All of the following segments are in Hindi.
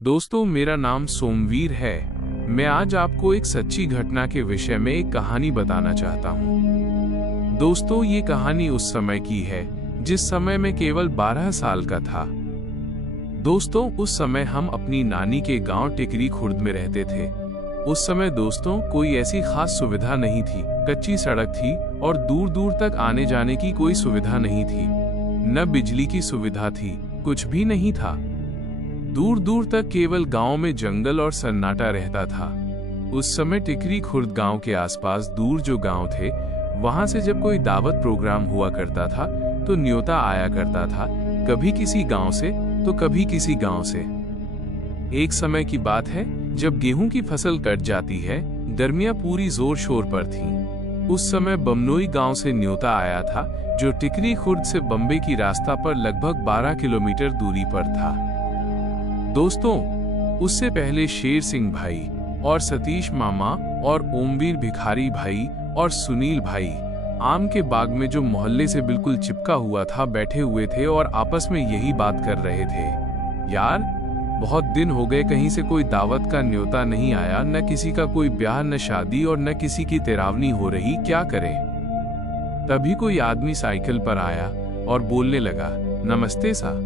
दोस्तों, मेरा नाम सोमवीर है। मैं आज आपको एक सच्ची घटना के विषय में एक कहानी बताना चाहता हूँ। दोस्तों, ये कहानी उस समय की है जिस समय मैं केवल 12 साल का था। दोस्तों, उस समय हम अपनी नानी के गांव टिकरी खुर्द में रहते थे। उस समय दोस्तों कोई ऐसी खास सुविधा नहीं थी। कच्ची सड़क थी और दूर दूर तक आने जाने की कोई सुविधा नहीं थी। न बिजली की सुविधा थी, कुछ भी नहीं था। दूर दूर तक केवल गांव में जंगल और सन्नाटा रहता था। उस समय टिकरी खुर्द गांव के आसपास दूर जो गांव थे, वहां से जब कोई दावत प्रोग्राम हुआ करता था तो न्योता आया करता था, कभी किसी गांव से तो कभी किसी गांव से। एक समय की बात है जब गेहूं की फसल कट जाती है, गर्मियां पूरी जोर शोर पर थीं। उस समय बमनोई गांव से न्योता आया था, जो टिकरी खुर्द से बम्बे की रास्ता पर लगभग 12 किलोमीटर दूरी पर था। दोस्तों, उससे पहले शेर सिंह भाई और सतीश मामा और ओमवीर भिखारी भाई और सुनील भाई आम के बाग में जो मोहल्ले से बिल्कुल चिपका हुआ था बैठे हुए थे और आपस में यही बात कर रहे थे, यार बहुत दिन हो गए कहीं से कोई दावत का न्योता नहीं आया, न किसी का कोई ब्याह न शादी और न किसी की तेरावनी हो रही, क्या करें। तभी कोई आदमी साइकिल पर आया और बोलने लगा, नमस्ते सा।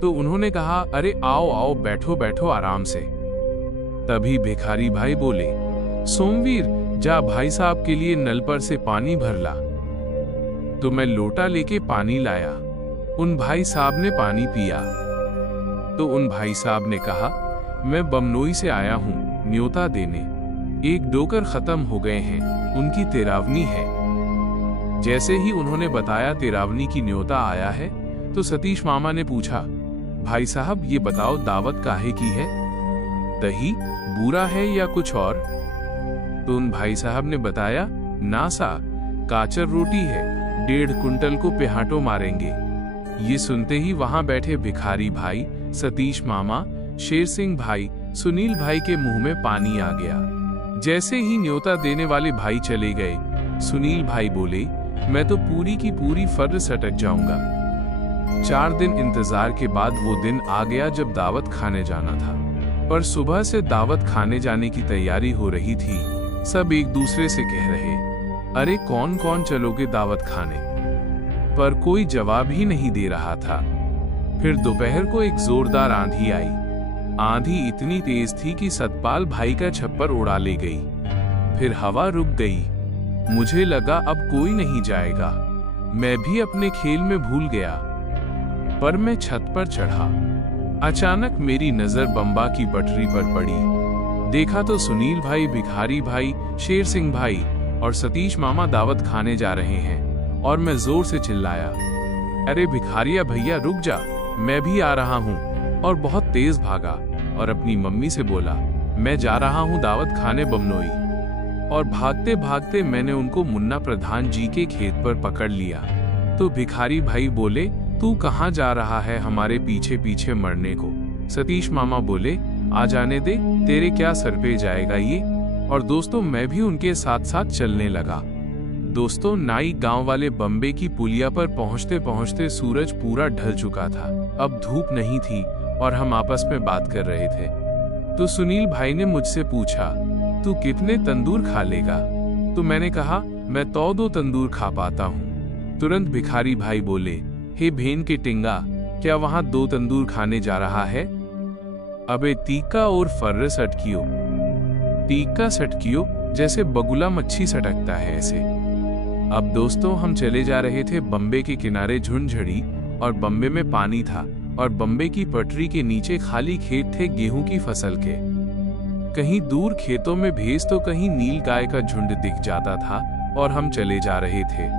तो उन्होंने कहा, अरे आओ आओ, बैठो बैठो आराम से। तभी भिखारी भाई बोले, सोमवीर जा भाई साहब के लिए नल पर से पानी भर ला। तो मैं लोटा लेके पानी लाया। उन भाई साहब ने पानी पिया। तो उन भाई साहब ने कहा, मैं बमनोई से आया हूँ न्योता देने। एक डोकर खत्म हो गए हैं, उनकी तेरावनी है। जैसे ही उन्होंने बताया तेरावनी की न्योता आया है, तो सतीश मामा ने पूछा, भाई साहब ये बताओ दावत काहे की है, दही बूरा है या कुछ और। तो उन भाई साहब ने बताया, ना सा, काचर रोटी है, 1.5 कुंटल को पेहाटो मारेंगे। ये सुनते ही वहां बैठे भिखारी भाई, सतीश मामा, शेर सिंह भाई, सुनील भाई के मुंह में पानी आ गया। जैसे ही न्योता देने वाले भाई चले गए, सुनील भाई बोले, मैं तो पूरी की पूरी फर्र सटक जाऊंगा। 4 दिन इंतजार के बाद वो दिन आ गया जब दावत खाने जाना था। पर सुबह से दावत खाने जाने की तैयारी हो रही थी। सब एक दूसरे से कह रहे, अरे कौन कौन चलोगे दावत खाने। पर कोई जवाब ही नहीं दे रहा था। फिर दोपहर को एक जोरदार आंधी आई। आंधी इतनी तेज थी कि सतपाल भाई का छप्पर उड़ा ले गई। फिर हवा रुक गई। मुझे लगा अब कोई नहीं जाएगा। मैं भी अपने खेल में भूल गया। पर मैं छत पर चढ़ा। अचानक मेरी नजर बम्बा की पटरी पर पड़ी। देखा तो सुनील भाई, भिखारी भाई, शेर सिंह भाई और सतीश मामा दावत खाने जा रहे हैं। और मैं जोर से चिल्लाया, अरे भिखारिया भैया रुक जा, मैं भी आ रहा हूँ। और बहुत तेज भागा और अपनी मम्मी से बोला, मैं जा रहा हूँ दावत खाने बमनोई। और भागते भागते मैंने उनको मुन्ना प्रधान जी के खेत पर पकड़ लिया। तो भिखारी भाई बोले, तू कहाँ जा रहा है हमारे पीछे पीछे मरने को। सतीश मामा बोले, आ जाने दे, तेरे क्या सर पे जाएगा ये। और दोस्तों मैं भी उनके साथ साथ चलने लगा। दोस्तों, नाई गांव वाले बम्बे की पुलिया पर पहुंचते पहुंचते सूरज पूरा ढल चुका था। अब धूप नहीं थी और हम आपस में बात कर रहे थे। तो सुनील भाई ने मुझसे पूछा, तू कितने तंदूर खा लेगा। तो मैंने कहा, मैं तो 2 तंदूर खा पाता हूँ। तुरंत भिखारी भाई बोले, हे भेन के टिंगा, क्या वहां 2 तंदूर खाने जा रहा है। अबे तीका और फर्र सटकियो। तीका सटकियो जैसे बगुला मच्छी सटकता है ऐसे। अब दोस्तों हम चले जा रहे थे बम्बे के किनारे झुंझड़ी, और बम्बे में पानी था और बम्बे की पटरी के नीचे खाली खेत थे गेहूं की फसल के। कहीं दूर खेतों में भैंस तो कहीं नील गाय का झुंड दिख जाता था और हम चले जा रहे थे।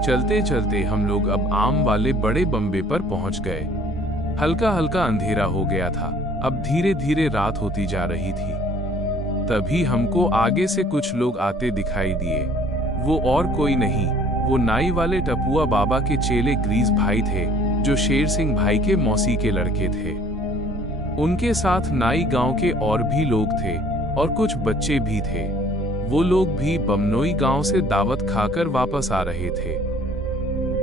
चलते चलते हम लोग अब आम वाले बड़े बम्बे पर पहुंच गए। हल्का हल्का अंधेरा हो गया था। अब धीरे धीरे रात होती जा रही थी। तभी हमको आगे से कुछ लोग आते दिखाई दिए। वो और कोई नहीं, वो नाई वाले टपुआ बाबा के चेले ग्रीस भाई थे, जो शेर सिंह भाई के मौसी के लड़के थे। उनके साथ नाई गांव के और भी लोग थे और कुछ बच्चे भी थे। वो लोग भी बमनोई गांव से दावत खाकर वापस आ रहे थे।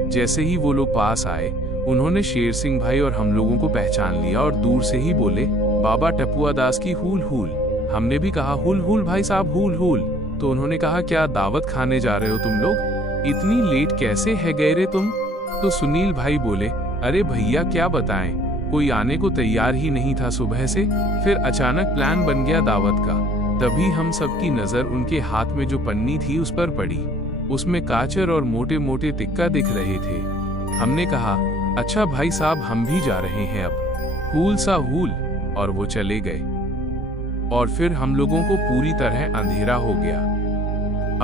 जैसे ही वो लोग पास आए, उन्होंने शेर सिंह भाई और हम लोगों को पहचान लिया और दूर से ही बोले, बाबा टपुआ दास की हूल हूल। हमने भी कहा हूल हूल भाई साहब हूल हूल। तो उन्होंने कहा क्या दावत खाने जा रहे हो तुम लोग, इतनी लेट कैसे है गए रे तुम। तो सुनील भाई बोले अरे भैया क्या बताएं, कोई आने को तैयार ही नहीं था सुबह से, फिर अचानक प्लान बन गया दावत का। तभी हम सबकी नजर उनके हाथ में जो पन्नी थी उस पर पड़ी। उसमें काचर और मोटे मोटे टिक्का दिख रहे थे। हमने कहा अच्छा भाई साहब हम भी जा रहे हैं अब, हूल सा हूल। और वो चले गए। और फिर हम लोगों को पूरी तरह अंधेरा हो गया।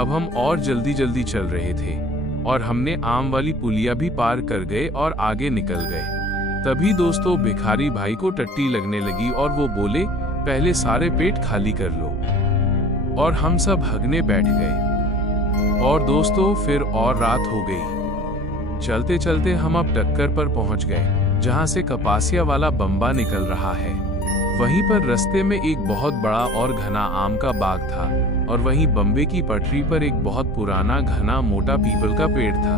अब हम और जल्दी जल्दी चल रहे थे और हमने आम वाली पुलिया भी पार कर गए और आगे निकल गए। तभी दोस्तों भिखारी भाई को टट्टी लगने लगी और वो बोले पहले सारे पेट खाली कर लो। और हम सब हगने बैठ गए। और दोस्तों फिर और रात हो गई। चलते चलते हम अब टक्कर पर पहुंच गए जहां से कपासिया वाला बम्बा निकल रहा है। वहीं पर रास्ते में एक बहुत बड़ा और घना आम का बाग था और वहीं बम्बे की पटरी पर एक बहुत पुराना घना मोटा पीपल का पेड़ था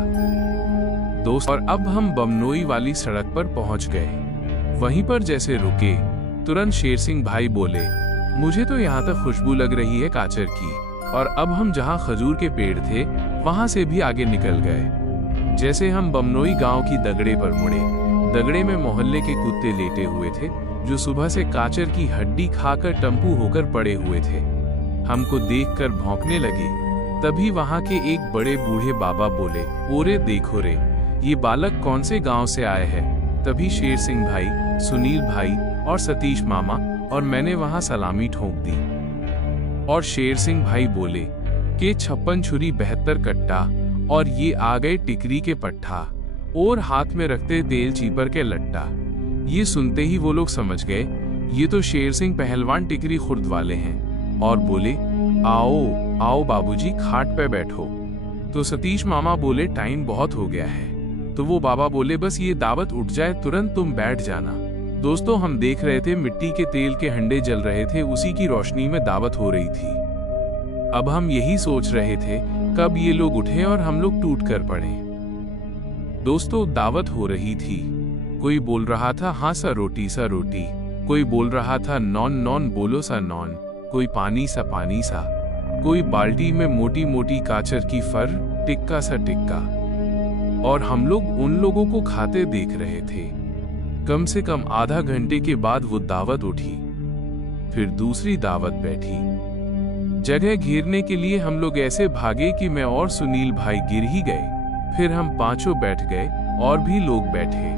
दोस्त। और अब हम बमनोई वाली सड़क पर पहुंच गए। वहीं पर जैसे रुके तुरंत शेर सिंह भाई बोले मुझे तो यहाँ तक खुशबू लग रही है काचर की। और अब हम जहाँ खजूर के पेड़ थे वहां से भी आगे निकल गए। जैसे हम बमनोई गांव की दगड़े पर मुड़े, दगड़े में मोहल्ले के कुत्ते लेटे हुए थे जो सुबह से काचर की हड्डी खाकर टम्पू होकर पड़े हुए थे। हमको देखकर भौंकने लगे। तभी वहां के एक बड़े बूढ़े बाबा बोले ओरे देखो रे, ये बालक कौन से गांव से आए हैं। तभी शेर सिंह भाई, सुनील भाई और सतीश मामा और मैंने वहां सलामी ठोक दी। और शेर सिंह भाई बोले के 56 छुरी 72 कट्टा और ये आ गए टिकरी के पट्ठा और हाथ में रखते तेल चीपर के लट्टा। ये सुनते ही वो लोग समझ गए ये तो शेर सिंह पहलवान टिकरी खुर्द वाले हैं और बोले आओ आओ बाबूजी खाट पे बैठो। तो सतीश मामा बोले टाइम बहुत हो गया है। तो वो बाबा बोले बस ये दावत उठ जाए तुरंत तुम बैठ जाना। दोस्तों हम देख रहे थे मिट्टी के तेल के हंडे जल रहे थे, उसी की रोशनी में दावत हो रही थी। अब हम यही सोच रहे थे कब ये लोग उठे और हम लोग टूट कर पड़े। दोस्तों दावत हो रही थी। कोई बोल रहा था हाँ सा रोटी, कोई बोल रहा था नॉन नॉन बोलो सा नॉन, कोई पानी सा, कोई बाल्टी में मोटी मोटी काचर की फर, टिक्का सा टिक्का। और हम लोग उन लोगों को खाते देख रहे थे। कम से कम आधा घंटे के बाद वो दावत उठी, फिर दूसरी दावत बैठी। जगह घेरने के लिए हम लोग ऐसे भागे कि मैं और सुनील भाई गिर ही गए। फिर हम पांचों बैठ गए और भी लोग बैठे।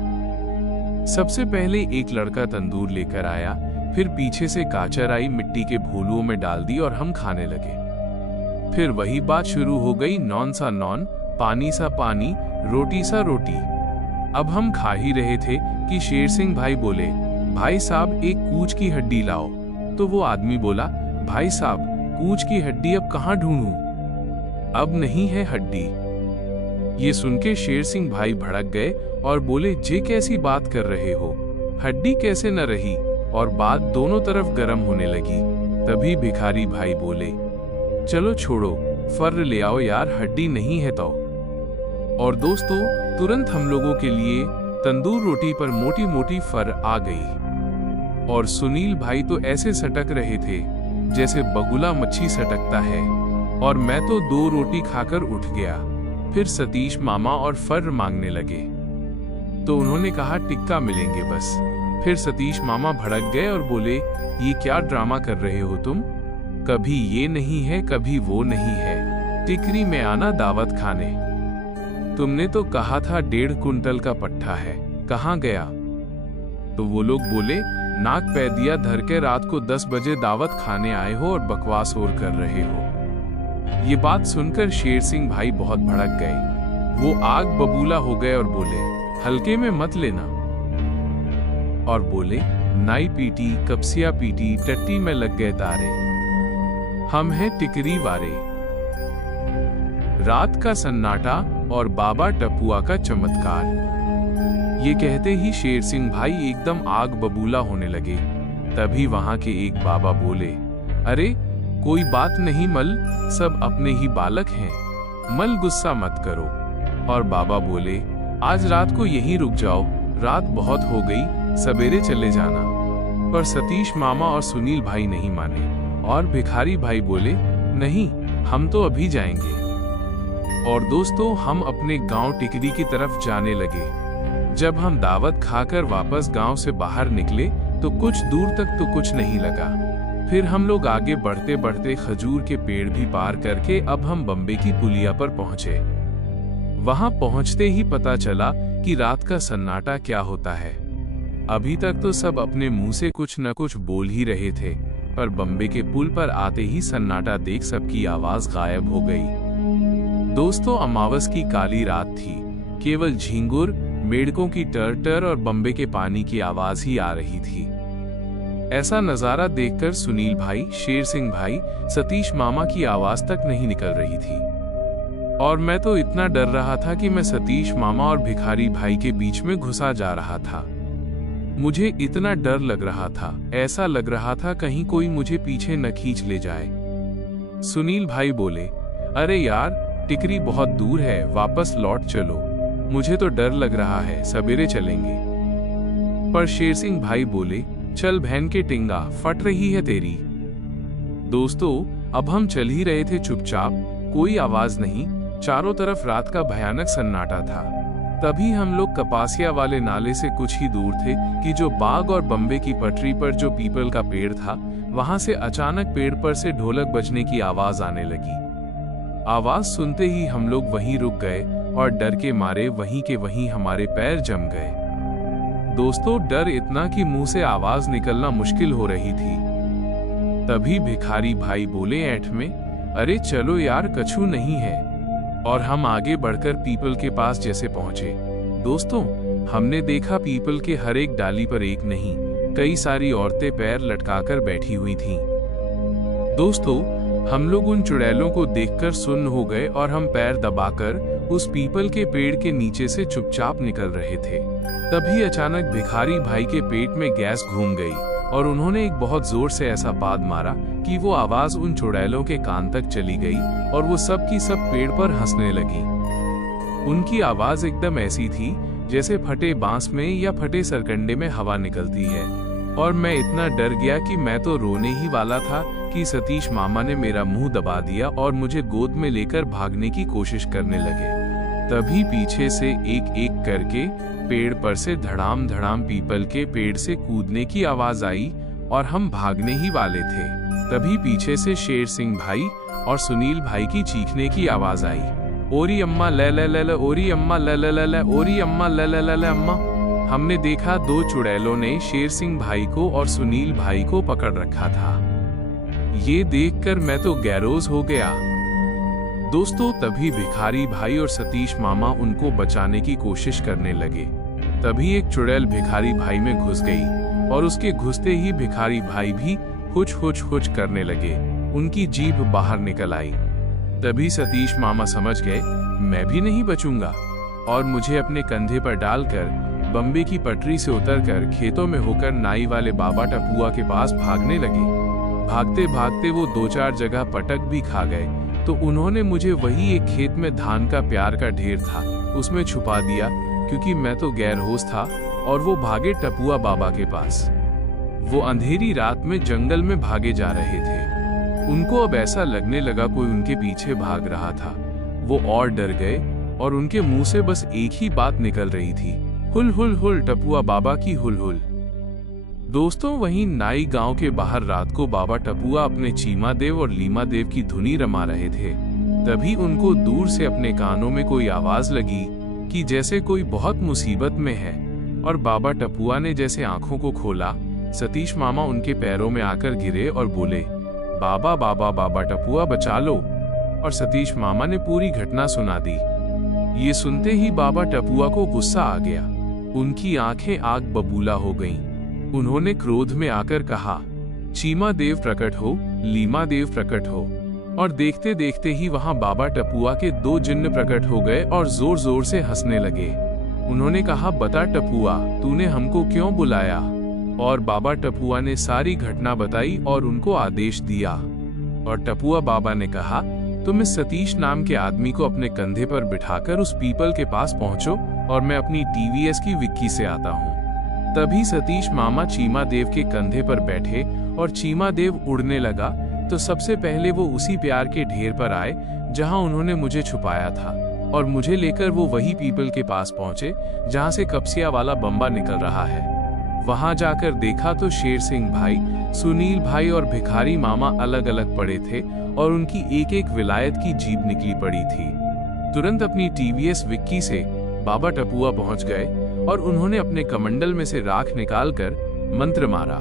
सबसे पहले एक लड़का तंदूर लेकर आया, फिर पीछे से काचर आई, मिट्टी के भूलुओं में डाल दी और हम खाने लगे। फिर वही बात शुरू हो गई, नॉन सा नॉन, पानी सा पानी, रोटी सा रोटी। अब हम खा ही रहे थे कि शेर सिंह भाई बोले भाई साहब एक कूच की हड्डी लाओ। तो वो आदमी बोला भाई साहब कूच की हड्डी अब कहाँ ढूंढूं, अब नहीं है हड्डी। ये सुन के शेर सिंह भाई भड़क गए और बोले जे कैसी बात कर रहे हो, हड्डी कैसे न रही। और बात दोनों तरफ गर्म होने लगी। तभी भिखारी भाई बोले चलो छोड़ो, फर्र ले आओ यार, हड्डी नहीं है तो। और दोस्तों तुरंत हम लोगों के लिए तंदूर रोटी पर मोटी मोटी फर आ गई। और सुनील भाई तो ऐसे सटक रहे थे जैसे बगुला मच्छी सटकता है। और मैं तो 2 रोटी खाकर उठ गया। फिर सतीश मामा और फर मांगने लगे तो उन्होंने कहा टिक्का मिलेंगे बस। फिर सतीश मामा भड़क गए और बोले ये क्या ड्रामा कर रहे हो तुम, कभी ये नहीं है कभी वो नहीं है, टिकरी में आना दावत खाने। तुमने तो कहा था 1.5 कुंटल का पट्ठा है, कहाँ गया। तो वो लोग बोले नाक पैदिया धर के रात को 10 बजे दावत खाने आए हो और बकवास और कर रहे हो। ये बात सुनकर शेर सिंह भाई बहुत भड़क गए। वो आग बबूला हो गए और बोले हल्के में मत लेना। और बोले नाई पीटी कपसिया पीटी टट्टी में लग गए तारे, हम हैं टिकरी वारे। रात का सन्नाटा और बाबा टपुआ का चमत्कार। ये कहते ही शेर सिंह भाई एकदम आग बबूला होने लगे। तभी वहां के एक बाबा बोले अरे कोई बात नहीं मल, सब अपने ही बालक हैं, मल गुस्सा मत करो। और बाबा बोले आज रात को यहीं रुक जाओ, रात बहुत हो गई, सवेरे चले जाना। पर सतीश मामा और सुनील भाई नहीं माने और भिखारी भाई बोले, नहीं, हम तो अभी जाएंगे। और दोस्तों, हम अपने गांव टिकरी की तरफ जाने लगे। जब हम दावत खाकर वापस गांव से बाहर निकले तो कुछ दूर तक तो कुछ नहीं लगा। फिर हम लोग आगे बढ़ते बढ़ते खजूर के पेड़ भी पार करके अब हम बम्बे की पुलिया पर पहुंचे। वहां पहुंचते ही पता चला कि रात का सन्नाटा क्या होता है। अभी तक तो सब अपने मुंह से कुछ न कुछ बोल ही रहे थे, पर बम्बे के पुल पर आते ही सन्नाटा देख सबकी आवाज गायब हो गई। दोस्तों, अमावस की काली रात थी। केवल झींगुर, मेढकों की टर-टर और बम्बे के पानी की आवाज ही आ रही थी। ऐसा नजारा देखकर सुनील भाई, शेर सिंह भाई, सतीश मामा की आवाज तक नहीं निकल रही थी। और मैं तो इतना डर रहा था कि मैं सतीश मामा और भिखारी भाई के बीच में घुसा जा रहा था। मुझे इतना डर लग रहा था, ऐसा लग रहा था कहीं कोई मुझे पीछे न खींच ले जाए। सुनील भाई बोले, अरे यार, टिकरी बहुत दूर है, वापस लौट चलो। मुझे तो डर लग रहा है, सवेरे चलेंगे। पर शेर सिंह भाई बोले, चल बहन के टिंगा, फट रही है तेरी। दोस्तों, अब हम चल ही रहे थे चुपचाप, कोई आवाज नहीं, चारों तरफ रात का भयानक सन्नाटा था। तभी हम लोग कपासिया वाले नाले से कुछ ही दूर थे कि जो बाग और बम्बे की पटरी पर जो पीपल का पेड़ था, वहां से अचानक पेड़ पर से ढोलक बजने की आवाज आने लगी। आवाज सुनते ही हम लोग वहीं रुक गए और डर के मारे वहीं के वहीं हमारे पैर जम गए। दोस्तों, डर इतना कि मुंह से आवाज निकलना मुश्किल हो रही थी। तभी भिखारी भाई बोले ऐंठ में, अरे चलो यार, कछु नहीं है। और हम आगे बढ़कर पीपल के पास जैसे पहुंचे, दोस्तों, हमने देखा पीपल के हर एक डाली पर एक नहीं, कई सारी औरतें पैर लटकाकर बैठी हुई थीं। दोस्तों, हम लोग उन चुड़ैलों को देखकर सुन्न हो गए और हम पैर दबाकर उस पीपल के पेड़ के नीचे से चुपचाप निकल रहे थे। तभी अचानक भिखारी भाई के पेट में गैस घूम गई और उन्होंने एक बहुत जोर से ऐसा पाद मारा कि वो आवाज उन चुड़ैलों के कान तक चली गई और वो सब की सब पेड़ पर हंसने लगी। उनकी आवाज एकदम ऐसी थी जैसे फटे बांस में या फटे सरकंडे में हवा निकलती है। और मैं इतना डर गया कि मैं तो रोने ही वाला था कि सतीश मामा ने मेरा मुंह दबा दिया और मुझे गोद में लेकर भागने की कोशिश करने लगे। तभी पीछे से एक एक करके पेड़ पर से धड़ाम धड़ाम पीपल के पेड़ से कूदने की आवाज आई और हम भागने ही वाले थे। तभी पीछे से शेर सिंह भाई और सुनील भाई की चीखने की आवाज आई, ओरी अम्मा ले ले ले ले, ओरी अम्मा ले ले ले ले, ओरी अम्मा ले ले ले ले अम्मा। हमने देखा दो चुड़ैलों ने शेर सिंह भाई को और सुनील भाई को पकड़ रखा था। ये देखकर मैं तो गैरोज हो गया। दोस्तों, तभी भिखारी भाई और सतीश मामा उनको बचाने की कोशिश करने लगे। तभी एक चुड़ैल भिखारी भाई में घुस गई और उसके घुसते ही भिखारी भाई भी हुच हुच हुच करने लगे। उनकी जीभ बाहर निकल आई। तभी सतीश मामा समझ गए मैं भी नहीं बचूंगा और मुझे अपने कंधे पर डालकर बम्बे की पटरी से उतरकर खेतों में होकर नाई वाले बाबा टपुआ के पास भागने लगे। भागते भागते वो 2-4 जगह पटक भी खा गए तो उन्होंने मुझे वही एक खेत में धान का प्यार का ढेर था उसमें छुपा दिया, क्योंकि मैं तो गैर होश था। और वो भागे टपुआ बाबा के पास। वो अंधेरी रात में जंगल में भागे जा रहे थे। उनको अब ऐसा लगने लगा कोई उनके पीछे भाग रहा था। वो और डर गए और उनके मुंह से बस एक ही बात निकल रही थी, हुल हुल हुल, टपुआ बाबा की हुल हुल। दोस्तों, वहीं नाई गांव के बाहर रात को बाबा टपुआ अपने चीमा देव और लीमा देव की धुनी रमा रहे थे। तभी उनको दूर से अपने कानों में कोई आवाज लगी कि जैसे कोई बहुत मुसीबत में है। और बाबा टपुआ ने जैसे आंखों को खोला, सतीश मामा उनके पैरों में आकर गिरे और बोले, बाबा बाबा बाबा टपुआ बचा लो। और सतीश मामा ने पूरी घटना सुना दी। ये सुनते ही बाबा टपुआ को गुस्सा आ गया। उनकी आंखें आग बबूला हो गईं। उन्होंने क्रोध में आकर कहा, चीमा देव प्रकट हो, लीमा देव प्रकट हो। और देखते देखते ही वहां बाबा टपुआ के 2 जिन्न प्रकट हो गए और जोर जोर से हंसने लगे। उन्होंने कहा, बता टपुआ, तूने हमको क्यों बुलाया? और बाबा टपुआ ने सारी घटना बताई और उनको आदेश दिया। और टपुआ बाबा ने कहा, तुम इस सतीश नाम के आदमी को अपने कंधे पर बिठाकर उस पीपल के पास पहुंचो और मैं अपनी टीवीएस की विक्की से आता हूं। तभी सतीश मामा चीमा देव के कंधे पर बैठे और चीमा देव उड़ने लगा तो सबसे पहले वो उसी प्यार के ढेर पर आए जहां उन्होंने मुझे छुपाया था, और मुझे लेकर वो वही पीपल के पास पहुंचे जहां से कपसिया वाला बम्बा निकल रहा है। वहां जाकर देखा तो शेर सिंह भाई, सुनील भाई और भिखारी मामा अलग अलग पड़े थे और उनकी एक एक विलायत की जीप निकली पड़ी थी। तुरंत अपनी टीवीएस विक्की से बाबा टपुआ पहुंच गए और उन्होंने अपने कमंडल में से राख निकालकर मंत्र मारा।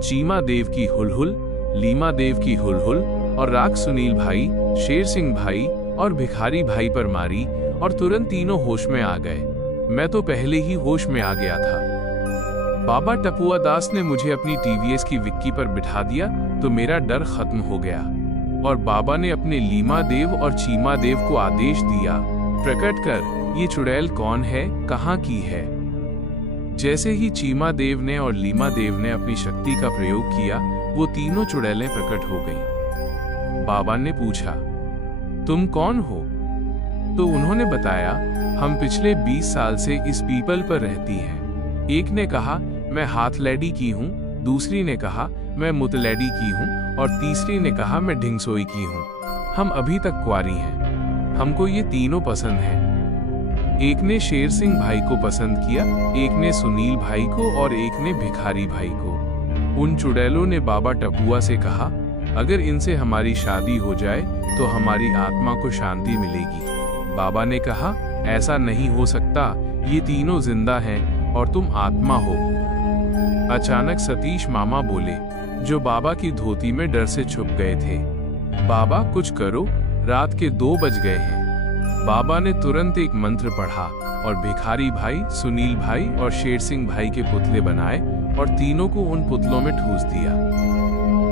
चीमा देव की हुलहुल, लीमा देव की हुलहुल और राख सुनील भाई, शेर सिंह भाई और भिखारी भाई पर मारी और तुरंत तीनों होश में आ गए। मैं तो पहले ही होश में आ गया था। बाबा टपुआ दास ने मुझे अपनी टीवीएस की विक्की पर बिठा दिया तो मेरा डर खत्म हो गया और बाबा ने अपने लीमा देव और चीमा देव को आदेश दिया, प्रकट कर ये चुड़ैल कौन है, कहाँ की है। जैसे ही चीमा देव ने और लीमा देव ने अपनी शक्ति का प्रयोग किया, वो तीनों चुड़ैलें प्रकट हो गईं। बाबा ने पूछा, तुम कौन हो? तो उन्होंने बताया, हम पिछले 20 साल से इस पीपल पर रहती हैं। एक ने कहा, मैं हाथलैडी की हूँ, दूसरी ने कहा, मैं मुतलैडी की हूँ और तीसरी ने कहा, मैं ढिंगसोई की हूँ। हम अभी तक कुंवारी हैं। हमको ये तीनों पसंद हैं। एक ने शेर सिंह भाई को पसंद किया, एक ने सुनील भाई को और एक ने भिखारी भाई को। उन चुड़ैलों ने बाबा टपुआ से कहा, अगर इनसे हमारी शादी हो जाए तो हमारी आत्मा को शांति मिलेगी। बाबा ने कहा, ऐसा नहीं हो सकता, ये तीनों जिंदा हैं और तुम आत्मा हो। अचानक सतीश मामा बोले, जो बाबा की धोती में डर से छुप गए थे, बाबा कुछ करो, रात के 2 बज गए हैं। बाबा ने तुरंत एक मंत्र पढ़ा और भिखारी भाई, सुनील भाई और शेर सिंह भाई के पुतले बनाए और तीनों को उन पुतलों में ठूस दिया।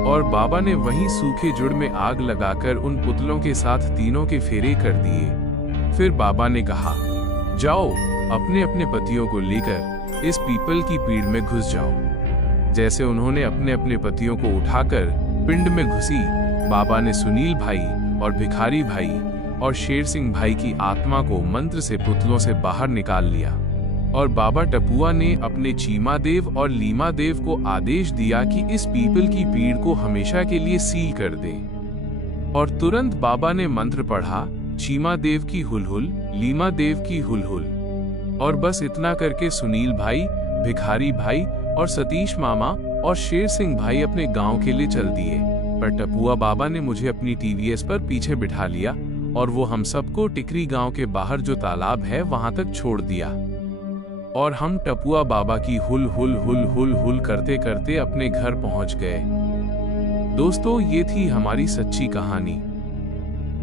और बाबा ने वहीं सूखे जुड़ में आग लगाकर उन पुतलों के साथ तीनों के फेरे कर दिए। फिर बाबा ने कहा, जाओ अपने अपने पतियों को लेकर इस पीपल की पीड़ में घुस जाओ। जैसे उन्होंने अपने अपने पतियों को उठाकर पिंड में घुसी, बाबा ने सुनील भाई और भिखारी भाई और शेर सिंह भाई की आत्मा को मंत्र से पुतलों से बाहर निकाल लिया। और बाबा टपुआ ने अपने चीमा देव और लीमा देव को आदेश दिया कि इस पीपल की पीड़ को हमेशा के लिए सील कर दें। और तुरंत बाबा ने मंत्र पढ़ा, चीमा देव की हुलहुल, लीमा देव की हुलहुल। और बस इतना करके सुनील भाई, भिखारी भाई और सतीश मामा और शेर सिंह भाई अपने गांव के लिए चल दिए। पर टपुआ बाबा ने मुझे अपनी टीवीएस पर पीछे बिठा लिया और वो हम सबको टिकरी गांव के बाहर जो तालाब है वहां तक छोड़ दिया। और हम टपुआ बाबा की हुल हुल हुल हुल हुल करते करते अपने घर पहुंच गए। दोस्तों, ये थी हमारी सच्ची कहानी।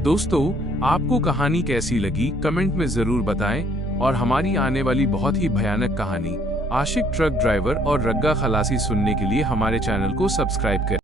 दोस्तों, आपको कहानी कैसी लगी कमेंट में जरूर बताएं और हमारी आने वाली बहुत ही भयानक कहानी आशिक ट्रक ड्राइवर और रग्गा खलासी सुनने के लिए हमारे चैनल को सब्सक्राइब करें।